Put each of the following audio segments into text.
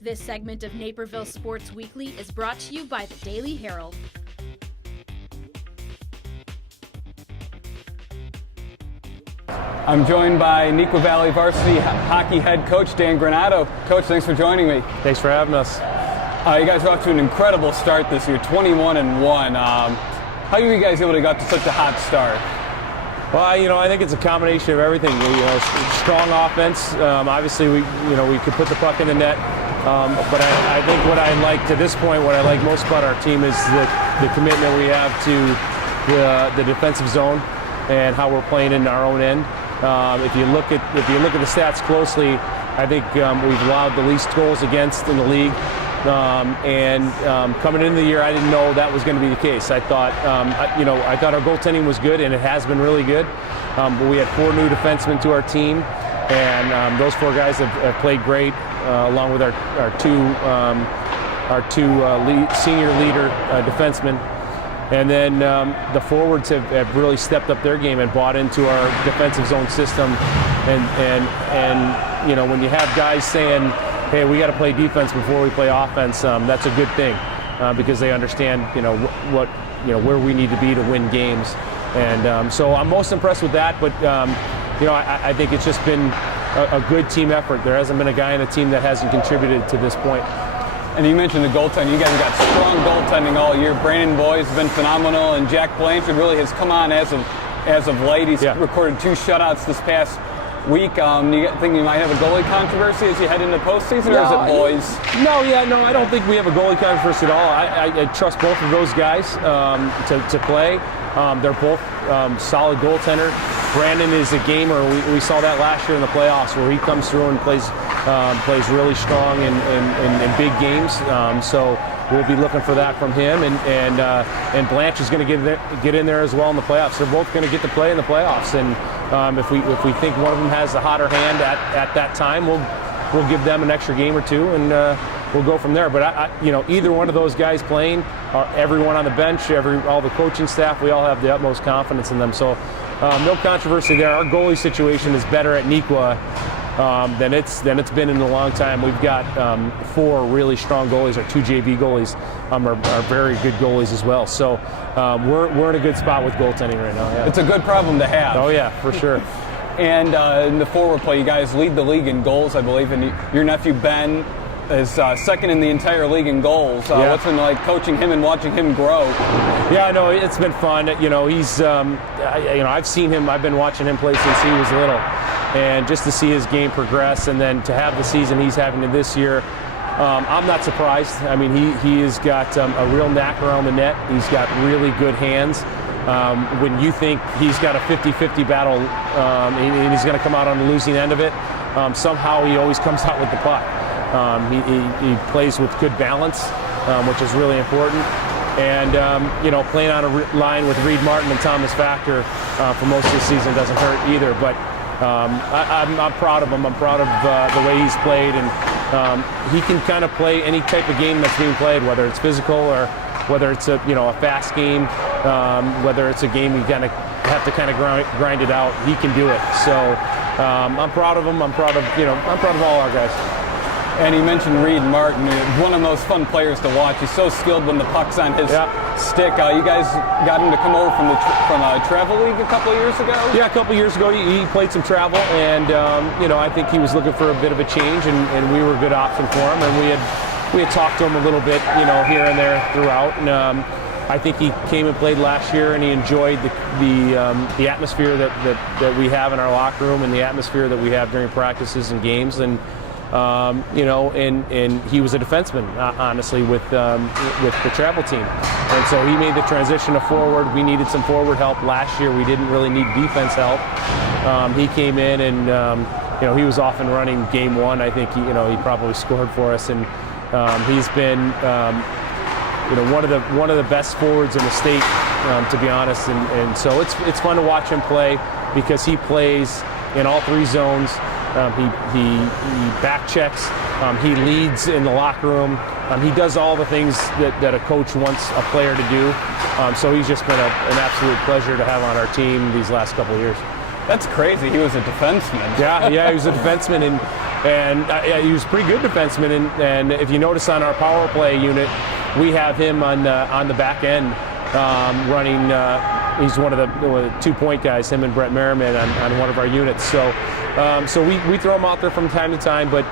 This segment of Naperville Sports Weekly is brought to you by the Daily Herald. I'm joined by Neuqua Valley varsity hockey head coach Dan Granato. Coach, thanks for joining me. Thanks for having us. You guys are off to an incredible start this year, 21-1. How are you guys able to get to such a hot start? Well, I think it's a combination of everything. Strong offense. Obviously, we could put the puck in the net. But I think what I like to this point, what I like most about our team is the commitment we have to the defensive zone and how we're playing in our own end. If you look at the stats closely, I think we've allowed the least goals against in the league. Coming into the year, I didn't know that was going to be the case. I thought our goaltending was good, and it has been really good. But we had 4 new defensemen to our team, and those 4 guys have played great, along with our two senior leader defensemen. And then the forwards have really stepped up their game and bought into our defensive zone system. And when you have guys saying, hey, we got to play defense before we play offense, that's a good thing because they understand where we need to be to win games. And so I'm most impressed with that. But I think it's just been a good team effort. There hasn't been a guy in the team that hasn't contributed to this point. And you mentioned the goaltending. You guys have got strong goaltending all year. Brandon Boy's been phenomenal, and Jack Blanchard really has come on as of late. He's recorded 2 shutouts this past week. Do you think you might have a goalie controversy as you head into postseason, or is it boys? No, I don't think we have a goalie controversy at all. I trust both of those guys to play. They're both solid goaltender. Brandon is a gamer. We saw that last year in the playoffs where he comes through and plays really strong in big games. So we'll be looking for that from him. And Blanche is going to get in there as well in the playoffs. They're both going to get to play in the playoffs. And if we think one of them has the hotter hand at that time, we'll give them an extra game or 2 and we'll go from there. But either one of those guys playing, everyone on the bench, all the coaching staff, we all have the utmost confidence in them. So no controversy there. Our goalie situation is better at Neuqua than it's been in a long time. We've got 4 really strong goalies. Our 2 JV goalies are very good goalies as well. So we're in a good spot with goaltending right now. Yeah. It's a good problem to have. Oh yeah, for sure. And in the forward play, you guys lead the league in goals, I believe, and your nephew Ben is second in the entire league in goals. What's it been like coaching him and watching him grow? Yeah, no, it's been fun. He's, I've seen him. I've been watching him play since he was little, and just to see his game progress, and then to have the season he's having this year, I'm not surprised. I mean, he has got a real knack around the net. He's got really good hands. When you think he's got a 50-50 battle, and he's going to come out on the losing end of it, somehow he always comes out with the puck. He plays with good balance, which is really important. And, playing on a line with Reed Martin and Thomas Factor for most of the season doesn't hurt either. But I'm proud of him. I'm proud of the way he's played. And he can kind of play any type of game that's being played, whether it's physical or whether it's a fast game, whether it's a game you have to kind of grind it out. He can do it. So I'm proud of him. I'm proud of all our guys. And he mentioned Reed Martin, one of the most fun players to watch. He's so skilled when the puck's on his stick. You guys got him to come over from a travel league a couple of years ago? Yeah, a couple of years ago he played some travel, and I think he was looking for a bit of a change, and we were a good option for him. And we had talked to him a little bit, here and there throughout. And I think he came and played last year, and he enjoyed the atmosphere that we have in our locker room and the atmosphere that we have during practices and games. And and he was a defenseman, honestly, with the travel team. And so he made the transition to forward. We needed some forward help last year. We didn't really need defense help. He came in and, he was off and running game 1. I think he probably scored for us. And he's been, one of the best forwards in the state, to be honest. And so it's fun to watch him play because he plays in all 3 zones. He back checks. He leads in the locker room. He does all the things that a coach wants a player to do. So he's just been an absolute pleasure to have on our team these last couple of years. That's crazy. He was a defenseman. Yeah, he was a defenseman, And he was a pretty good defenseman. And if you notice on our power play unit, we have him on the back end running. He's one of the 2-point guys, him and Brett Merriman on one of our units. So we throw him out there from time to time, but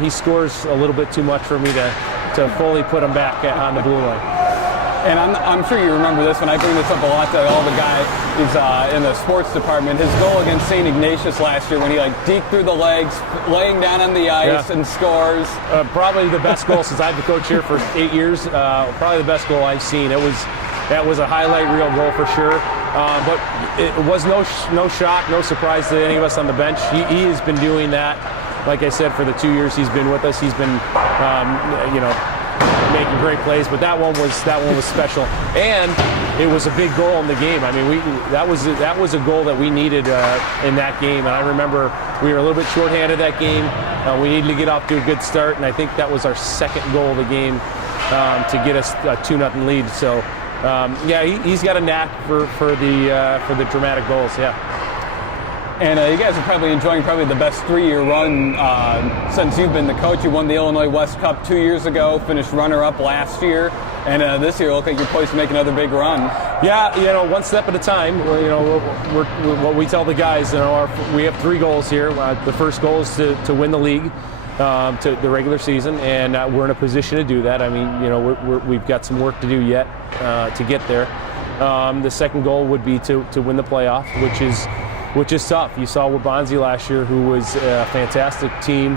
he scores a little bit too much for me to fully put him back on the blue line. And I'm sure you remember this one. I bring this up a lot to all the guys in the sports department. His goal against St. Ignatius last year when he deked through the legs, laying down on the ice and scores. Probably the best goal since I've been coach here for 8 years. Probably the best goal I've seen. That was a highlight reel goal for sure. But it was no shock, no surprise to any of us on the bench. He has been doing that, like I said, for the 2 years he's been with us. He's been, making great plays. But that one was special, and it was a big goal in the game. I mean, that was a goal that we needed in that game. And I remember we were a little bit shorthanded that game. We needed to get off to a good start, and I think that was our second goal of the game to get us a 2-0 lead. So. He's got a knack for the dramatic goals. Yeah. And you guys are probably enjoying the best 3-year run since you've been the coach. You won the Illinois West Cup 2 years ago, finished runner-up last year, and this year it looks like you're poised to make another big run. Yeah, one step at a time. We're what we tell the guys, we have 3 goals here. The first goal is to win the league. To the regular season, and we're in a position to do that. I mean, we've got some work to do yet to get there. The second goal would be to win the playoff, which is tough. You saw Waubonsie last year, who was a fantastic team.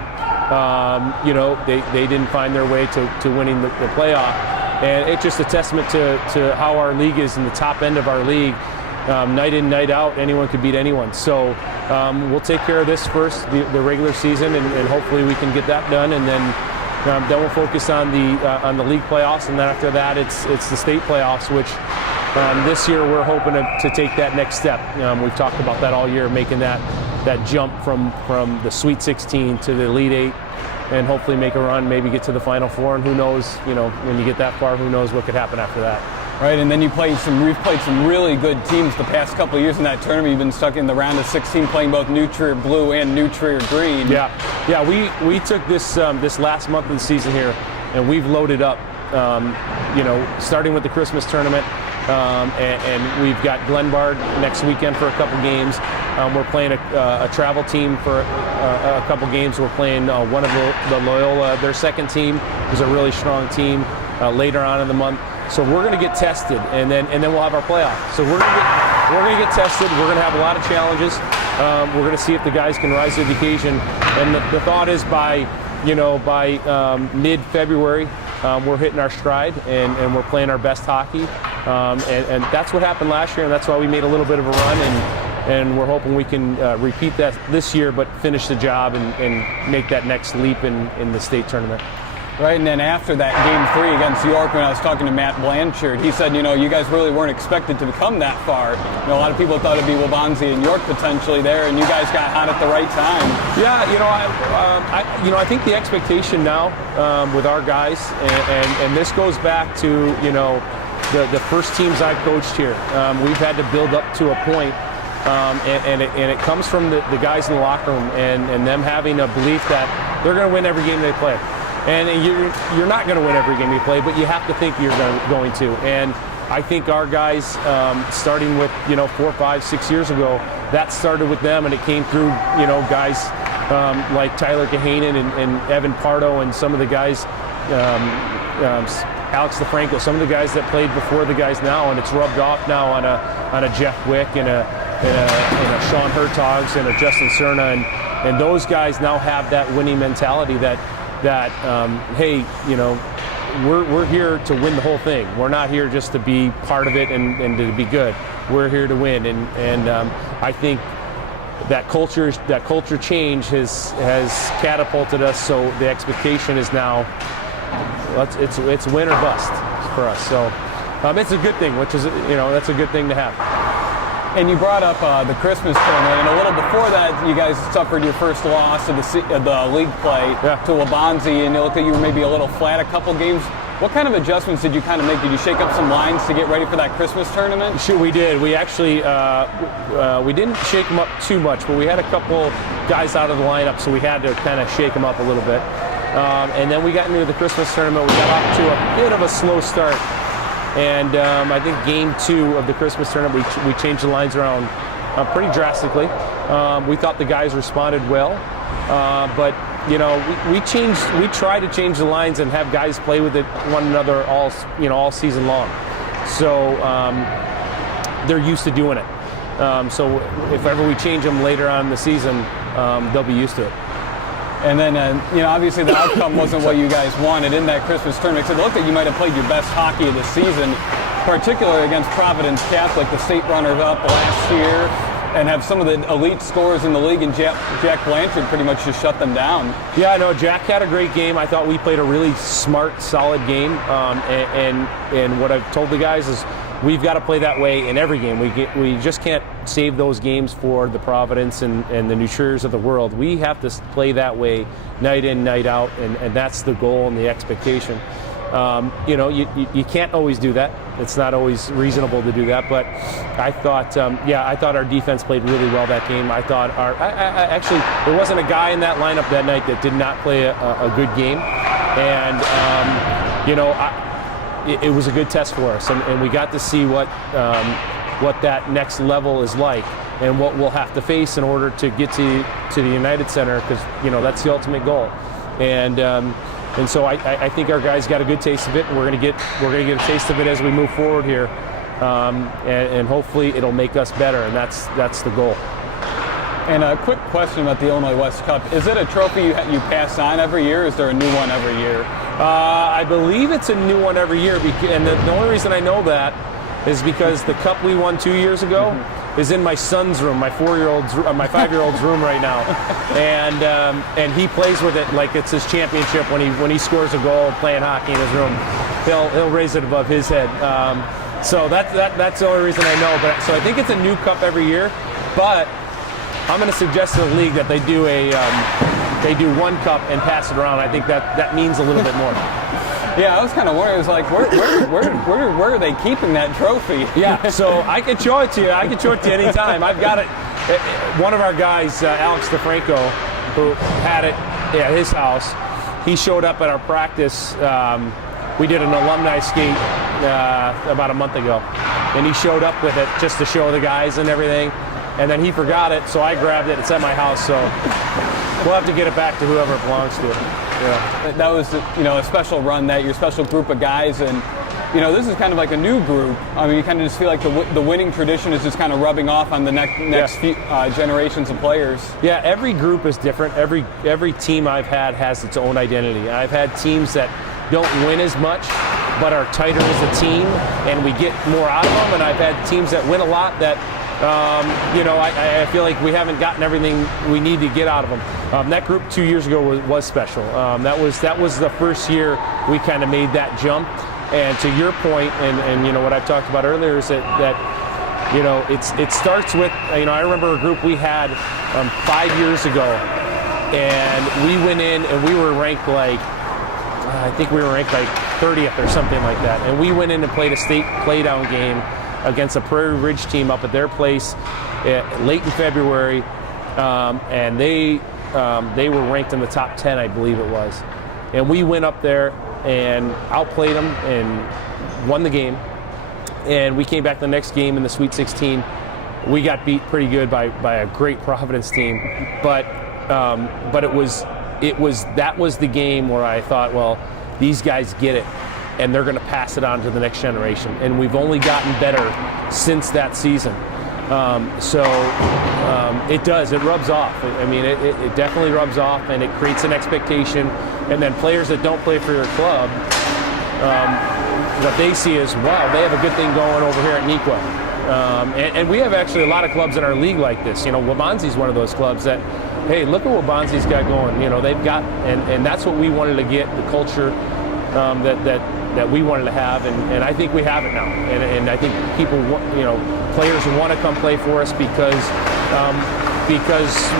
They didn't find their way to winning the playoff, and it's just a testament to how our league is in the top end of our league. Night in, night out, anyone could beat anyone. So we'll take care of this first, the regular season, and hopefully we can get that done, and then we'll focus on the league playoffs, and then after that it's the state playoffs, which this year we're hoping to take that next step. We've talked about that all year, making that jump from the Sweet 16 to the Elite 8, and hopefully make a run, maybe get to the Final Four, and who knows, when you get that far, who knows what could happen after that. Right, and then we've played some really good teams the past couple of years in that tournament. You've been stuck in the round of 16 playing both New Trier Blue and New Trier Green. Yeah, we took this last month of the season here, and we've loaded up, starting with the Christmas tournament, and we've got Glenbard next weekend for a couple games. We're playing a travel team for a couple games. We're playing one of the Loyola, their second team, who's a really strong team, later on in the month. So we're going to get tested, and then we'll have our playoff. So we're going to get tested. We're going to have a lot of challenges. We're going to see if the guys can rise to the occasion. And the thought is by mid-February, we're hitting our stride, and we're playing our best hockey. And that's what happened last year, and that's why we made a little bit of a run. And we're hoping we can repeat that this year, but finish the job and make that next leap in the state tournament. Right, and then after that Game 3 against York, when I was talking to Matt Blanchard, he said, you guys really weren't expected to come that far. A lot of people thought it'd be Waubonsie and York potentially there, and you guys got hot at the right time. Yeah, I think the expectation now with our guys, and this goes back to the first teams I've coached here. We've had to build up to a point, and it comes from the guys in the locker room and them having a belief that they're going to win every game they play. And you're not going to win every game you play, but you have to think you're going to. And I think our guys, starting with 4, 5, 6 years ago, that started with them, and it came through guys like Tyler Kahanen and Evan Pardo and some of the guys, Alex DeFranco, some of the guys that played before the guys now, and it's rubbed off now on a Jeff Wick and a Sean Hertogs and a Justin Cerna, and those guys now have that winning mentality that hey, we're here to win the whole thing. We're not here just to be part of it and to be good. We're here to win, and I think that culture change has catapulted us. So the expectation is now it's win or bust for us. So it's a good thing, which is that's a good thing to have. And you brought up the Christmas tournament, and a little before that, you guys suffered your first loss of the league play to Waubonsie, and it looked like you were maybe a little flat a couple games What kind of adjustments did you kind of make? Did you shake up some lines to get ready for that Christmas tournament? Sure, we did. We actually we didn't shake them up too much, but we had a couple guys out of the lineup, so we had to kind of shake them up a little bit. And then we got into the Christmas tournament. We got off to a bit of a slow start, and I think game 2 of the Christmas tournament we changed the lines around pretty drastically. We thought the guys responded well, but you know, we try to change the lines and have guys play with it one another all season long. So they're used to doing it. So if ever we change them later on in the season, they'll be used to it. And then, you know, obviously the outcome wasn't what you guys wanted in that Christmas tournament. So it looked like you might have played your best hockey of the season, particularly against Providence Catholic, the state runners-up last year, and have some of the elite scorers in the league, and Jack Blanchard pretty much just shut them down. Yeah, I know. Jack had a great game. I thought we played a really smart, solid game. And what I've told the guys is we've got to play that way in every game. We just can't save those games for the Providence and the New Triers of the world. We have to play that way night in, night out, and that's the goal and the expectation. You know, you can't always do that. It's not always reasonable to do that, but I thought, I thought our defense played really well that game. I thought actually, there wasn't a guy in that lineup that night that did not play a good game, and you know, it was a good test for us, and we got to see what that next level is like, and what we'll have to face in order to get to the United Center, because you know that's the ultimate goal, and so I think our guys got a good taste of it, and we're gonna get a taste of it as we move forward here, and hopefully it'll make us better, and that's the goal. And a quick question about the Illinois West Cup: is it a trophy you pass on every year? Or is there a new one every year? I believe it's a new one every year, and the only reason I know that is because the cup we won 2 years ago is in my son's room, my 5-year-old's room right now, and he plays with it like it's his championship. When he scores a goal playing hockey in his room, he'll raise it above his head. So that's the only reason I know. But so I think it's a new cup every year, but I'm going to suggest to the league that they do one cup and pass it around. I think that means a little bit more. Yeah, I was kind of worried. I was like, where are they keeping that trophy? Yeah, so I can show it to you. I can show it to you anytime. I've got it. One of our guys, Alex DeFranco, who had it at his house, he showed up at our practice. We did an alumni skate about a month ago, and he showed up with it just to show the guys and everything. And then he forgot it, so I grabbed it. It's at my house, so we'll have to get it back to whoever it belongs to. Yeah. That was, you know, a special run, that your special group of guys, and you know, this is kind of like a new group. I mean, you kind of just feel like the winning tradition is just kind of rubbing off on the next few generations of players. Yeah, every group is different. Every team I've had has its own identity. I've had teams that don't win as much, but are tighter as a team, and we get more out of them. And I've had teams that win a lot that, you know, I feel like we haven't gotten everything we need to get out of them. That group 2 years ago was special. That was the first year we kind of made that jump. And to your point, and you know what I've talked about earlier is that you know it starts with, you know, I remember a group we had 5 years ago, and we went in and we were ranked like, I think we were ranked like 30th or something like that, and we went in and played a state playdown game against a Prairie Ridge team up at their place late in February, and they were ranked in the top 10, I believe it was, and we went up there and outplayed them and won the game, and we came back the next game in the Sweet 16. We got beat pretty good by a great Providence team, but that was the game where I thought, well, these guys get it, and they're going to pass it on to the next generation. And we've only gotten better since that season. It does. It rubs off. I mean, it definitely rubs off, and it creates an expectation. And then players that don't play for your club, what they see is, wow, they have a good thing going over here at Neuqua. And we have actually a lot of clubs in our league like this. You know, Waubonsee's one of those clubs that, hey, look at what Waubonsee's got going. You know, they've got, and that's what we wanted to get, the culture that we wanted to have, and I think we have it now. And I think people, you know, players want to come play for us because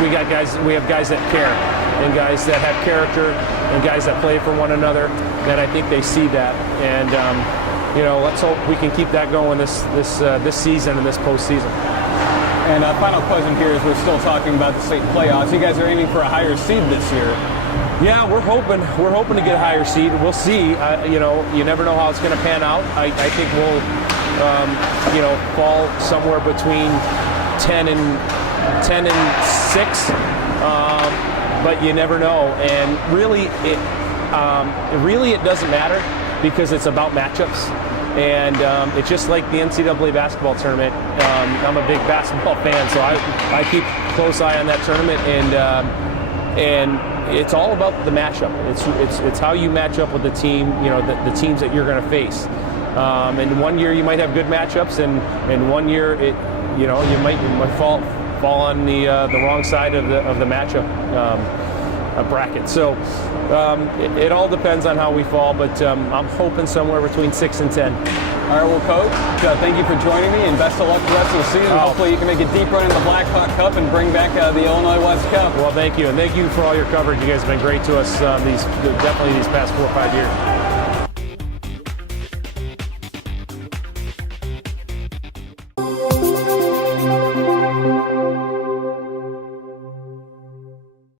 we have guys that care. and guys that have character and guys that play for one another, then I think they see that. And let's hope we can keep that going this season and this postseason. And final question here is we're still talking about the state playoffs. You guys are aiming for a higher seed this year. Yeah, we're hoping to get a higher seed. We'll see. You never know how it's going to pan out. I think we'll fall somewhere between 10 and 6. But you never know. And really it doesn't matter because it's about matchups. And it's just like the NCAA basketball tournament. I'm a big basketball fan, so I keep a close eye on that tournament, and it's all about the matchup. It's how you match up with the team, the teams that you're going to face. And one year you might have good matchups, and one year you might fall on the wrong side of the matchup bracket. So it all depends on how we fall, but I'm hoping somewhere between 6 and 10. All right, well, Coach, thank you for joining me, and best of luck the rest of the season. Hopefully you can make a deep run in the Blackhawk Cup and bring back the Illinois West Cup. Well, thank you, and thank you for all your coverage. You guys have been great to us definitely these past 4 or 5 years.